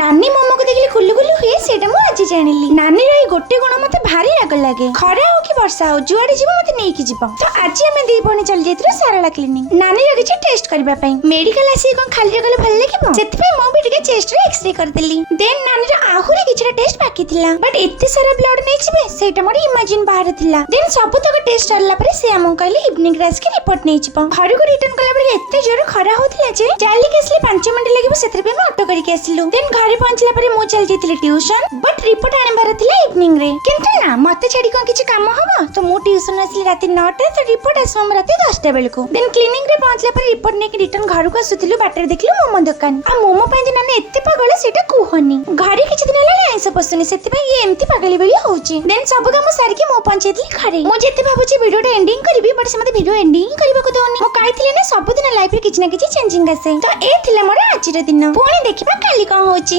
नानी मोमो को देखिले गुलु गुलु हुए सेटा मु आज जानिली। नानी रही गोटे गुण मते भारी राग लागे, खरा हो कि वर्षा हो जुआडे जीव मते नेई कि जीव। तो आज हमें दी भणी चल जेतरो सारला क्लिनिक नानी रे किछ टेस्ट करबा पई। मेडिकल आसी कोन खाली रे गले भल लागिबो, सेति पई मो भी टिके चेस्ट रे एक्सरे कर देली। देन नानी रे आहुरे किछरा टेस्ट बाकी थिला, बट एत्ते सारा ब्लड नै छिबे सेटा मोर इमेजिन बाहर थिला। देन सब तक टेस्ट करला परे से हमन कहले इवनिंग क्लास के रिपोर्ट नै छिबो। घर को रिटर्न करला परे एत्ते जोर खरा होथिला जे चाली के असली 5 मिनिट लागिबो, सेति पई ऑटो करके आसिलु। देन घरे पहुंचला परे मो चल जेतिले ट्यूशन, बट रिपोर्ट आने बार थिला इवनिंग रे। किंतु ना मते छाडी कोन किछ काम हबो, तो मो ट्यूशन आसिली राती 9 टे, तो रिपोर्ट आसम राती 10 टा बेलको। देन क्लिनिक रे पहुंचला परे रिपोर्ट ने रिटर्न घर को आसुतिलु, बाटर देखलु मोमो दुकान। आ मोमो पई दिन ने एत्ते पागल सेटा कुहनी। घरे किछ दिन हला आइस पसुनी, सेति पई ये एम्ति पागली बेली होउची। देन सब काम सारी के मो पहुंचेतली घरे। मो जेते भाबुची वीडियो टे एंडिंग करबी, बट से मते वीडियो एंडिंग करबा को दोनी। मो काइथिले ने सब दिन लाइफ रे किछ ना किछ चेंजिंग आसे। तो ए थिले मोर आजिर दिन। पुणी देखिबा काली कोन होउची।